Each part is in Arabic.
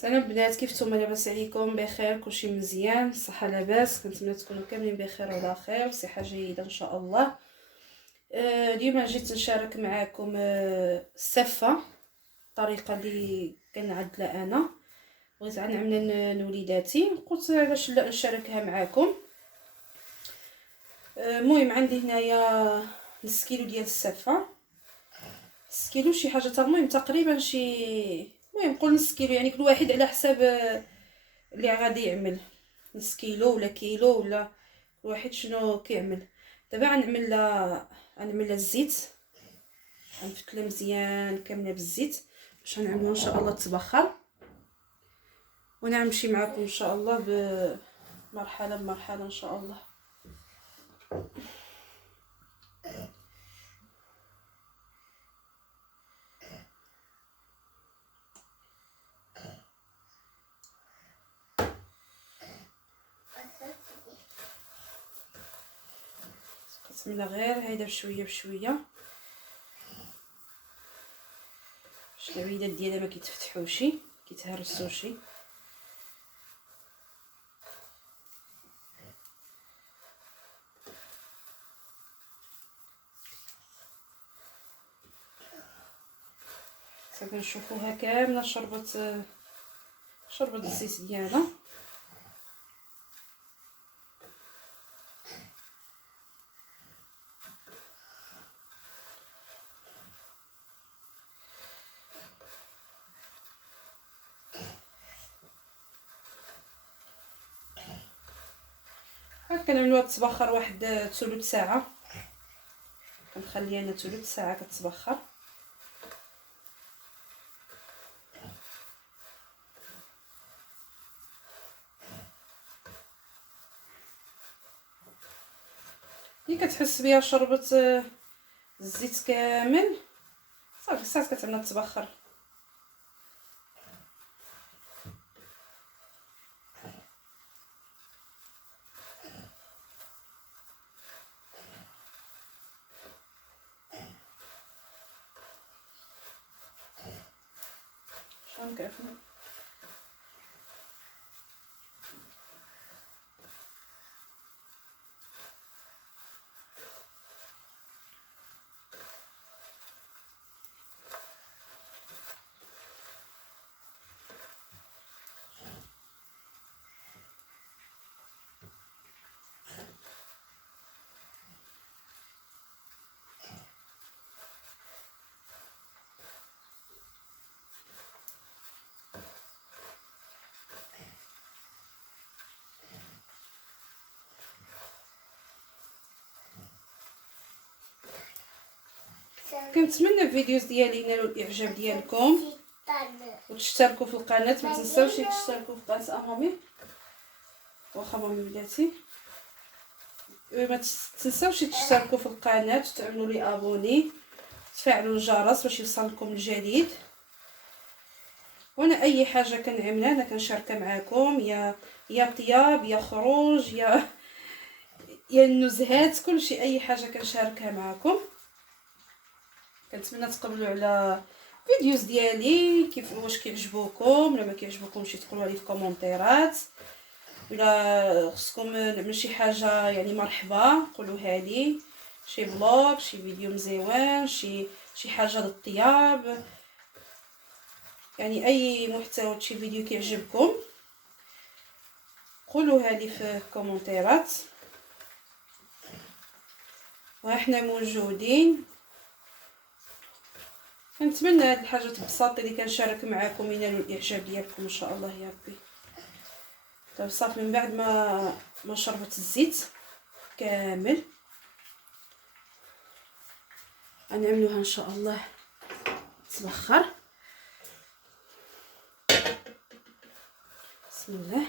سلام بنات، كيف نتوما؟ لاباس عليكم؟ بخير؟ كلشي مزيان؟ الصحه لاباس؟ كنتمنى تكونوا كاملين بخير وعلى خير وصحه جيده ان شاء الله. اليوم جيت نشارك معكم السفه، الطريقه اللي كنعدلها انا. بغيت نعملها لوليداتي، قلت علاش لا نشاركها معكم. المهم عندي هنايا نص كيلو ديال السفه. نص كيلو شي حاجه المهم تقريبا المهم نقول نص كيلو، يعني كل واحد على حساب اللي غادي يعمل، نص كيلو ولا كيلو ولا كل واحد شنو كيعمل. دابا غنعمل الزيت، غنفتلها مزيان كامله بالزيت باش غنعملوها ان شاء الله تبخر، ونمشي معكم ان شاء الله بمرحله بمرحله ان شاء الله. كتعملها غير هيدا بشويه بشويه باش العويدات ديالها ما كيتفتحوش كيتهرسوش. كنشوفوها كامله شربت الزيت ديالها. كنعملوها تبخر واحد ثلث ساعه، كنخليها انا ثلث ساعه كتبخر. ملي كتحس بها شربت الزيت كامل صافي صافي كتعملها تبخر. شحال كيفنا كنتمنى الفيديوز ديالي ينالوا الاعجاب ديالكم وتشتركوا في القناه. ما تنساوش تشتركوا في قناه امامي واخا مامي بلاتي. ما تنساوش تشتركوا في القناه وتعملوا لي ابوني، تفعلوا الجرس باش يوصلكم الجديد. وانا اي حاجه كنعملها انا كنشاركها معكم، يا طياب يا خروج يا النزهات، كلشي اي حاجه كنشاركها معكم. كنتمنى تقبلوا على فيديوز ديالي كيف واش كيعجبوكم ولا ما كيعجبوكمش، تقولوا لي في كومونتيرات. ولا خصكم نعمل شي حاجه يعني مرحبا قولوها لي، شي بلوغ شي فيديو مزيوان شي حاجه للطياب، يعني اي محتوى شي فيديو كيعجبكم قولوها لي في الكومونتيرات وحنا موجودين. كنتمنى هاد الحاجات ببساطه اللي كنشارك معكم ينالوا الاعجاب ديالكم ان شاء الله يا ربي. طيب صافي من بعد ما شربت الزيت كامل غنعملوها ان شاء الله تبخر. بسم الله.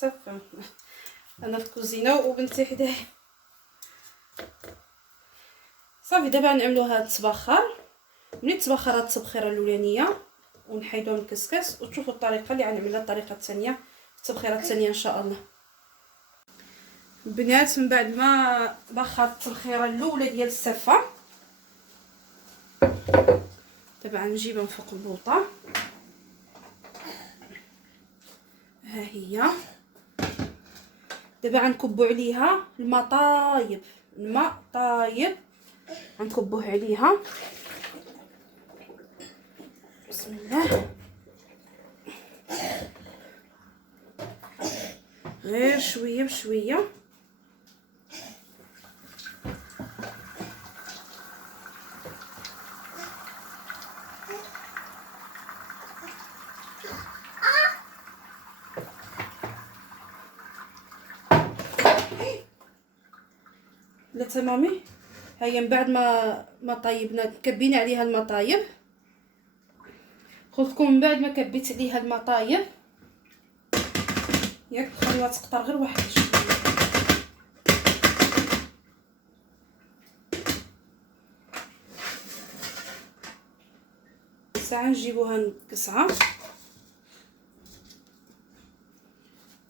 بزاف. انا في الكوزينه وبنتي حدايا. صافي دابا نعملوا هاد التبخر. ملي تبخر هاد التبخيره الاولانيه ونحيدوه من الكسكس، وتشوفوا الطريقه اللي غنعملها الطريقه الثانيه، التبخيره الثانيه ان شاء الله. البنات من بعد ما بخرت التبخيره الاولى ديال السفه، دابا غنجيبها من فوق البوطه. ها هي. دابا غنكبوا عليها الماء طايب، الماء طايب غنكبوه عليها. بسم الله. غير شويه بشويه. لا تمامي. هيا من بعد ما طيبنا كبينا عليها الماء طايب. قلت لكم من بعد ما كبيت عليها الماء طايب ياك خليوها تقطر غير واحد شويه. ساعه نجيبوها نقصعها،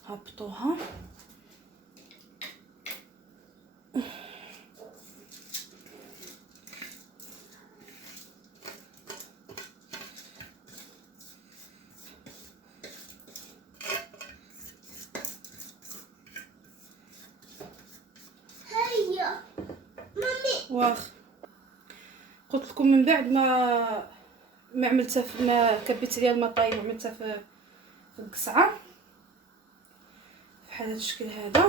هبطوها. واخ قلت لكم من بعد ما عملتها ما كبيت عليها الماء طايب وعملتها في القصعه بحال هذا الشكل هذا.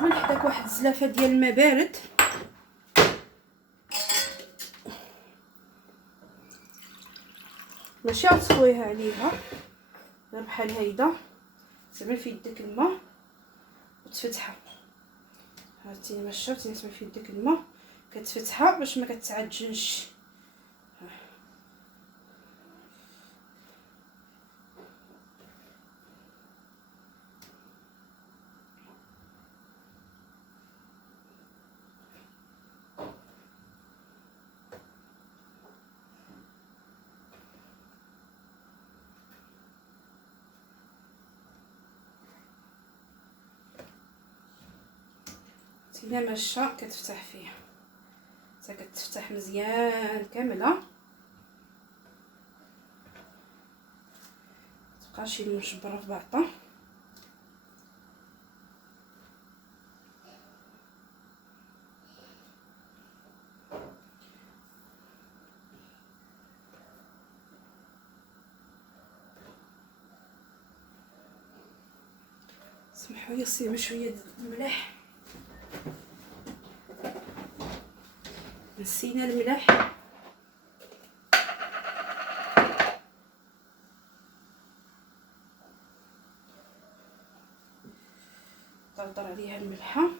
من حداك واحد الزلافه ديال الماء بارد، ماشي غتطويها عليها، غير بحال هيدا تعمل في يدك الماء وتفتحها. هانتي ماشي تعمل في يدك الماء كتفتحها باش ما كتعجنش. الا ماشى كتفتح فيه حتى كتفتح مزيان كامله، متبقاش مجبره في بعضها. سمحوا لي صيب شويه الملح، نسينا الملح. طرطر عليها الملحه.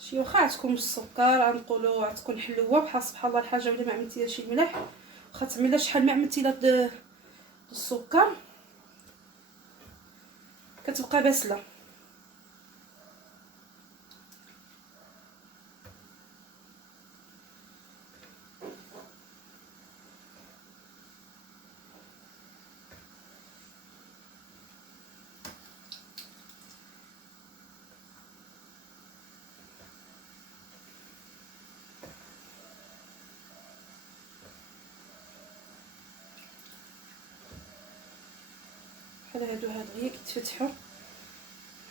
شي واخا تكون بالسكر غنقولوا غتكون حلوه بحال سبحان الله الحاجه ولا ما عملتي لها شي ملح، واخا تعملها شحال ما عملتي لها السكر كتبقى باسله. بحال هادو غير كيتفتحوا،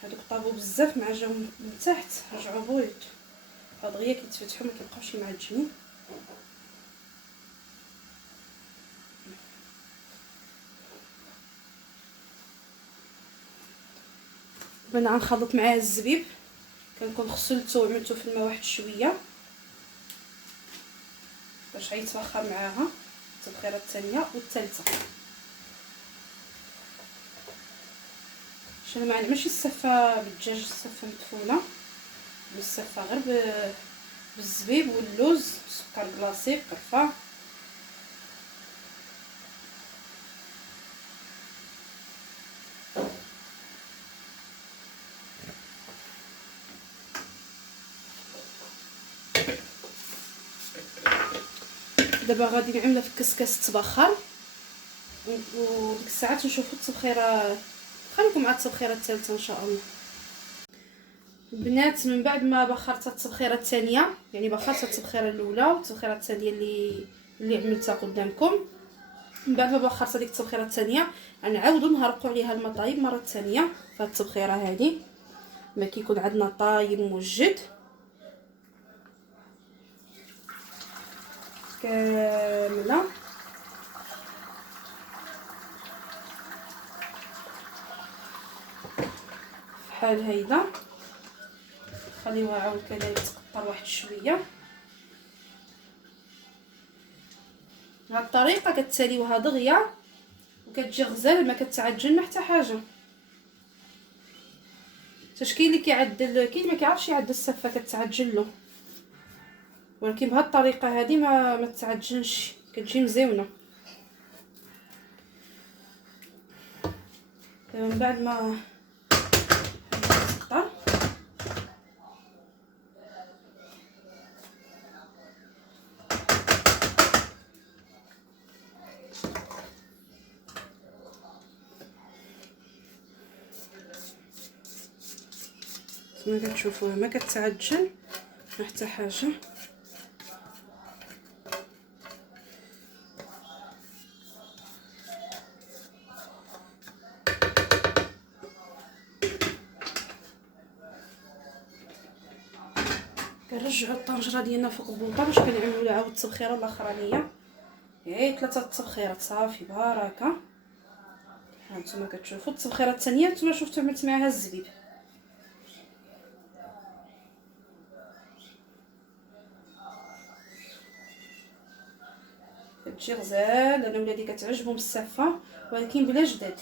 هادوك طابو بزاف مع جاو من تحت رجعوا بويض، هاد غير كيتفتحوا ما كيبقاوش معجنين. انا غنخلط معاه الزبيب، كنكون غسلته وعملته في الماء واحد شويه باش غيتبخر معاها التبخيره الثانيه والثالثه. انا ماشي السفه بالدجاج، السفه مدفونه، السفه غير بالزبيب واللوز والسكر كلاصي بقرفه. دابا غادي نعملها في الكسكاس تبخر، وديك الساعات نشوفوا التبخيره. خليكم مع التبخيره الثالثه ان شاء الله. البنات من بعد ما بخرت التبخيره الثانيه، يعني بخرت التبخيره الاولى والتبخيره الثانيه اللي عملتها قدامكم، من بعد ما بخرت هذيك التبخيره الثانيه غنعاودوا نهرقوا عليها المطايب مره ثانيه. فهاد التبخيره هذه ما كيكون عندنا طايب موجد كامله بحال هيدا. خليوها عاود كذلك تقطر واحد شويه. بهاد الطريقه كتساليوها دغيا وكتجي غزال، ما كتعجن ما حتى حاجه. حيت كاين اللي كيعدل، كاين ما كيعرفش يعدل السفه كتعجن له، ولكن بهاد الطريقه هذه ما تعجنش، كتجي مزيونه. من بعد ما تقطع كما كتشوفوها ما كتعجن ما حتى حاجه. كنرجعوا الطنجره ديالنا فوق البوطه باش كنعملوا لها عاود التبخيره الاخرانيه. 3 تبخيرات صافي باركه. هانتوما كتشوفوا التبخيره الثانيه، نتوما شفتوا عملت معها الزبيب. كتجي غزال. انا ولادي كتعجبهم السافه ولكن بلا جداد.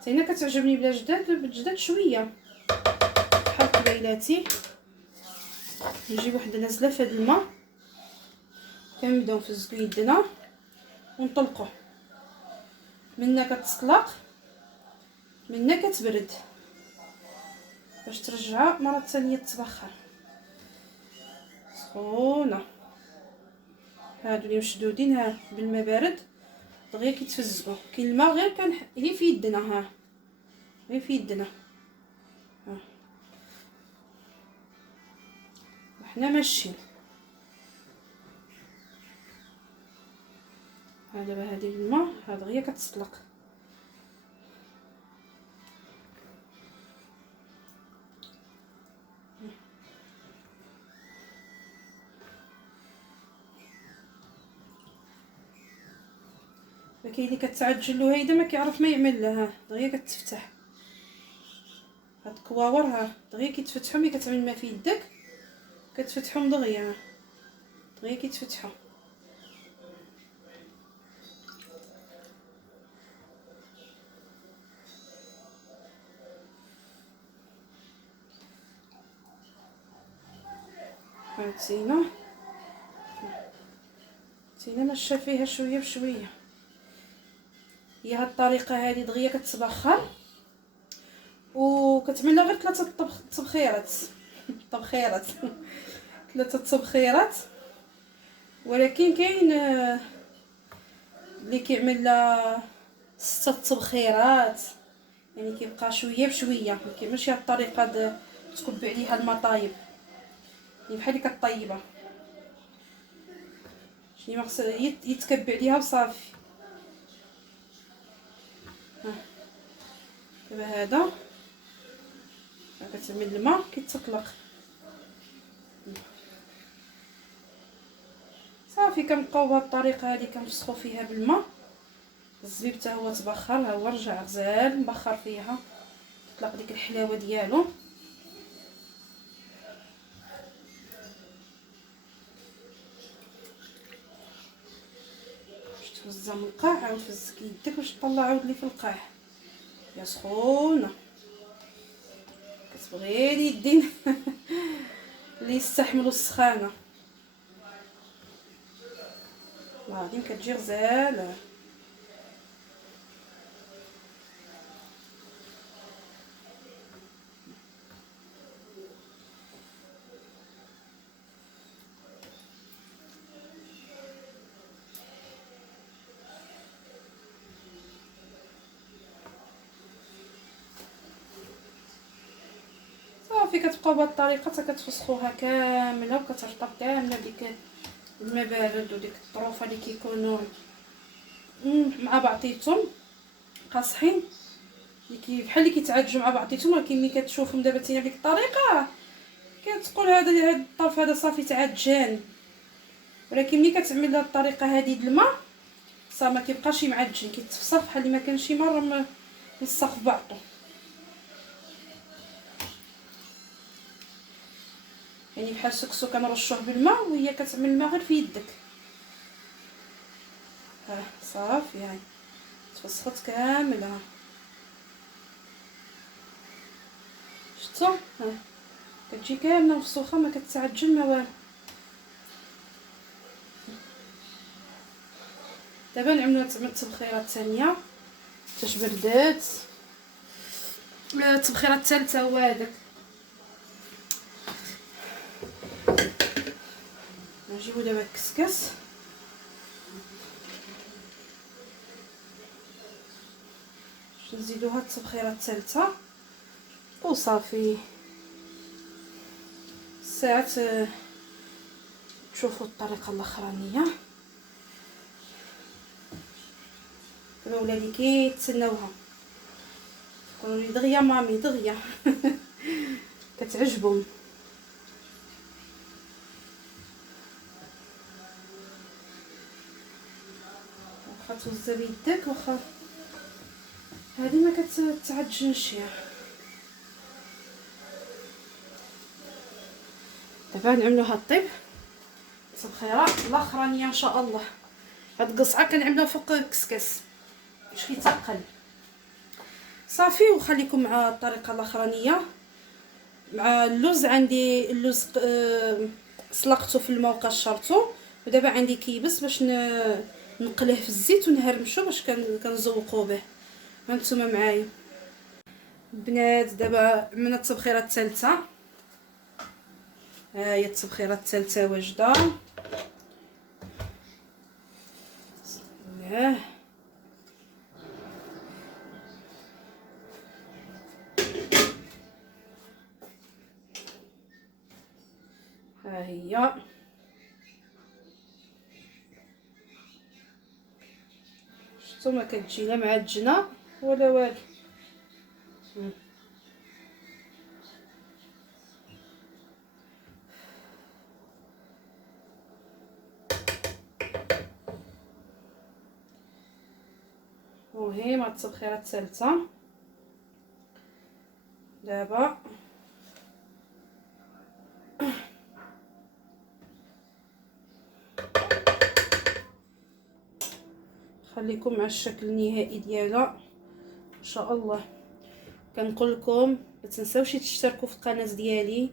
حتى كتعجبني بلا جداد، بالجداد شويه بحال قبيلاتي. نجيب واحده نازله في هذا الماء، كنبداو نفزقوا يدنا ونطلقوه. منا كتسقلق منا كتبرد باش ترجعها مره ثانيه تبخر سخونه. هادو اللي مشدودين ها بالماء بارد دغيا كيتفزقوا. كاين الماء غير غير في يدنا، ها غير في يدنا، ها وحنا ماشيين. ها دابا هذه الماء ها دغيا كتسقلق. كاين اللي كتعجن له هيدا ما كيعرف ما يعمل لها، دغيا كتفتح هاد الكواور، ها دغيا كيتفتحوا. ملي كتعمل ما في يدك كتفتحهم دغيا، دغيا كيتفتحوا. هاد زينه ماشيه فيها شويه بشويه. هي هاد الطريقه هذه دغيا كتبخر وكتعمل لها غير 3 تبخيرات طبخيرات 3 تبخيرات. ولكن كاين اللي كيعمل لها 6 تبخيرات، يعني كيبقى شويه بشويه. ماشي هاد الطريقه تكب عليها المطايب، يعني بحال اللي كطيبها شنو ما خصها يتكب عليها وصافي. دابا هذا كتعمل الماء كيتطلق صافي. كنبقاو بهاد الطريقه هذه كنفسخو فيها بالماء. الزبيب حتى هو تبخر، ها هو رجع غزال مبخر فيها، تطلق ديك الحلاوه ديالو. توزع من القاع، عاود فزك يدك باش تطلع عاود لي في القاع. يا سخونه كتبغي اليدين اللي يستحملوا السخانه. غادي كتجي غزاله. صافي كتبقاو بهاد الطريقه حتى كتفسخوها كامله وكترطب كامله بديك الماء بارد وديك الطروفه اللي كيكونوا مع بعضيتهم قاصحين بحال اللي كيتعالجوا مع بعضيتهم. ولكن ملي كتشوفهم دابا تينا بديك الطريقه كتقول هذا الطرف هذا صافي تعجن. ولكن ملي كتعمل هاد الطريقه هذه د الماء صافي ما كيبقاش معجن، كيتفسخ بحال اللي ما كان شي مره ملصق في بعضو. يعني بحال سكسو كنرشوه بالماء وهي كتعمل الماء غير في يدك. ها صافي هاي تفسخت كامله. شفتوا ها كتجي كامله مفسوخه ما كتعجن ما والو. دابا نعملوا التبخيره الثانيه حتى بردات. التبخيره الثالثه هو هذاك. نجيبو دابا الكسكس باش نزيدوها التبخيره الثالثه وصافي. ساعات تشوفوا الطريقه الاخرانيه. دابا ولادي كيتسناوها يقولوا لي دغيا مامي دغيا كتعجبهم. واخا توزع بيدك واخا هذه ما كتعجنش. دابا نعملوا هاد الطيب التبخيره الاخرانيه ان شاء الله. هاد القصعه كنعملوها فوق الكسكس باش كيتقل صافي. وخليكم مع الطريقه الاخرانيه. مع اللوز عندي اللوز سلقته في الماء وقشرته ودابا عندي كيبس باش نقليه في الزيت ونهرمشو باش كنزوقوه به. هانتوما معايا البنات. دابا من التبخيره الثالثه هي التبخيره الثالثه واجده. بسم الله. ها هي شفتوا ما كتجي لا معجنه ولا والو. وهي مع التبخيره الثالثه. دابا خليكم مع الشكل النهائي ديالها ان شاء الله. كنقول لكم ما تنساوش تشتركوا في القناه ديالي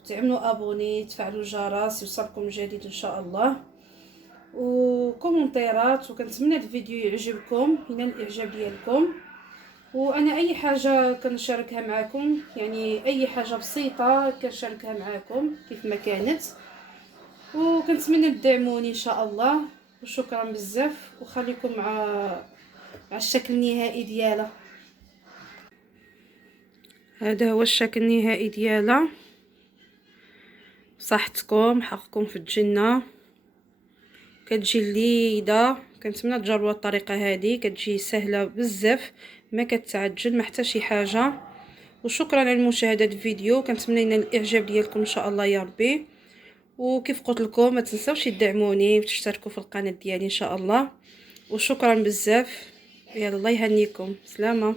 وتعملوا ابوني تفعلوا الجرس يوصلكم جديد ان شاء الله وكومنتيرات. وكنتمنى الفيديو يعجبكم ينال الاعجاب ديالكم. وانا اي حاجه كنشاركها معكم يعني اي حاجه بسيطه كنشاركها معكم كيف ما كانت. وكنتمنى تدعموني ان شاء الله. وشكرا بزاف. وخليكم مع الشكل النهائي ديالها. هذا هو الشكل النهائي ديالها. صحتكم حقكم في الجنه. كتجي لذيذه. كنتمنى تجربوا الطريقه هذه كتجي سهله بزاف ما كتعجن ما حتى شي حاجه. وشكرا على مشاهده الفيديو. كنتمنى ينال الاعجاب ديالكم ان شاء الله يا ربي. وكيف قلت لكم ما تنساوش تدعموني وتشتركوا في القناه ديالي ان شاء الله. وشكرا بزاف. يلا الله يهنيكم. سلامه.